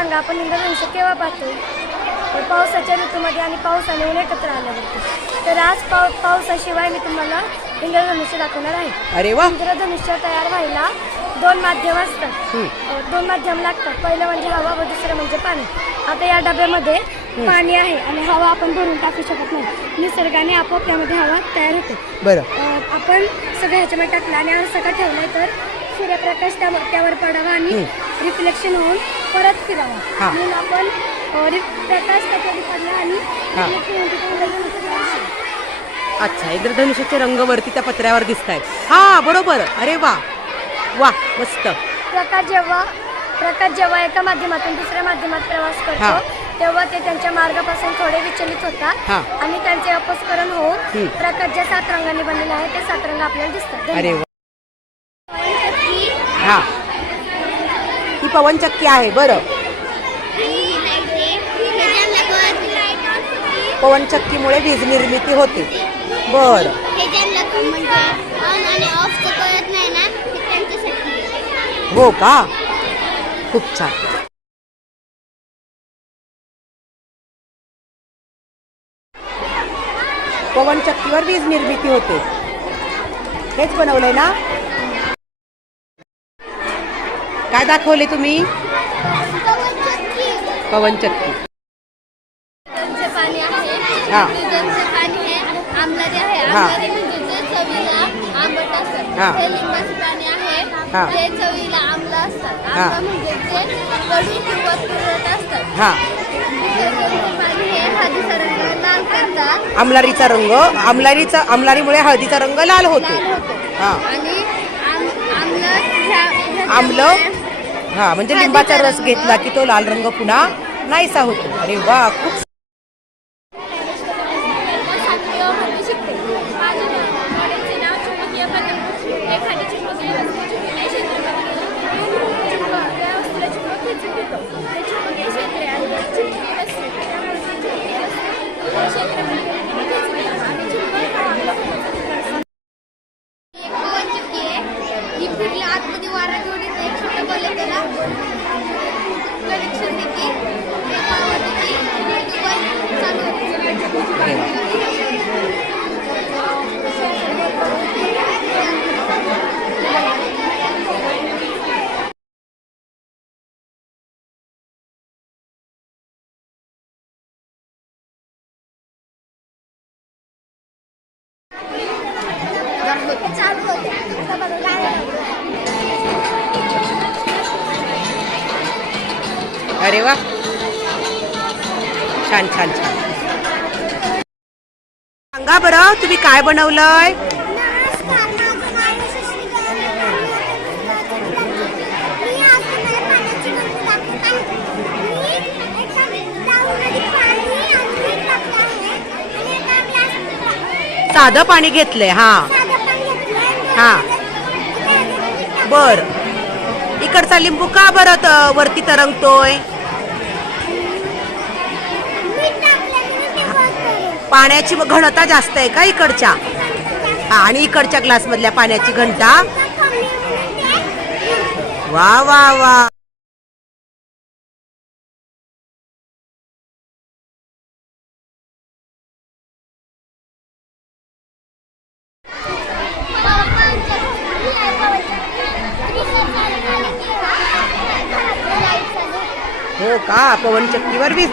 सांगा आपण इंद्रधनुष्य केव्हा पाहतो? तर पावसाच्या ऋतूमध्ये आणि पाऊस आणि ऊन एकत्र आल्यावरती तर आज पाव पावसाशिवाय मी तुम्हाला इंद्रधनुष्य दाखवणार आहे. अरे वा! इंद्रधनुष्य तयार व्हायला दोन माध्यम असतात. दोन माध्यम लागतात. पहिलं म्हणजे हवा व दुसरं म्हणजे पाणी. आता या डब्यामध्ये पाणी आहे आणि हवा आपण भरून टाकू शकत नाही. निसर्गाने आपोआप त्यामध्ये हवा तयार होते. बरं. आपण सगळं ह्याच्यामध्ये टाकलं आणि असं का ठेवलंय तर सूर्यप्रकाश त्यावर त्यावर पडावा आणि. रिफ्लेक्शन होऊन परत फिरावा. म्हणून आपण प्रकाश त्याच्यावर पडला आणि. अच्छा इंद्रधनुष्याचे रंग वरती त्या पत्र्यावर दिसत आहेत हा बरोबर अरे वा वा मस्त प्रकाश जेव्हा प्रकाश जेव्हा एका माध्यमातून दुसऱ्या माध्यमात प्रवास. करतो तेव्हा ते त्यांच्या मार्गापासून थोडे विचलित होतात. आणि त्यांचे अपस्करण होऊन. प्रकाश ज्या सात रंगांनी बनलेले आहे ते सात रंग आपल्याला दिसतात. हा. ही पवनचक्की आहे बरं. पवनचक्कीमुळे वीज निर्मिती होते. बरं. हो का? खूप छान. पवनचक्कीवर वीज निर्मिती होते. हेच बनवलंय ना? काय दाखवले तुम्ही? पवनचक्की पाणी आहे. हा. डिझेलचे पाणी हे आम्लारी आहे. हा. आम्लारी म्हणजे जे चवीला आंबट असतात हा. हे लिंबाचे पाणी हा. आहे ते चवीला आम्ल असतात हा. आम्ल म्हणजे जे कडू किंवा तुरट असतात हा. डिझेलचे पाणी हे हळदीचा रंग लाल करतात आमलारीचा रंग आमलारीचा आमलारीमुळे हळदीचा रंग लाल होतो. लाल होतो. हा. आणि आम- आम्ल ह्या आम्ल ह्याच्यामुळे हा म्हणजे लिंबाचा रस घेतला की तो लाल रंग पुन्हा नाहीसा होतो. अरे वा खूप एक पवनचक्की आहे ही फिरल्या आतमध्ये वारा घेऊन येते एक छोटं बल आहे त्याला कनेक्शन देते एक पावर देते आणि तो बल चालू होते चालू होते अरे वा. छान छान छान. सांगा बरं तुम्ही काय बनवलंय? पाणी साधं पाणी घेतलंय हा. हा. बर. इकडचा लिंबू का बरं वरती तरंगतोय? पाण्याची घनता जास्त आहे का इकडच्या? आणि इकडच्या ग्लास मधल्या पाण्याची घनता? वा वा वा. हो का पवनचक्कीवर वीज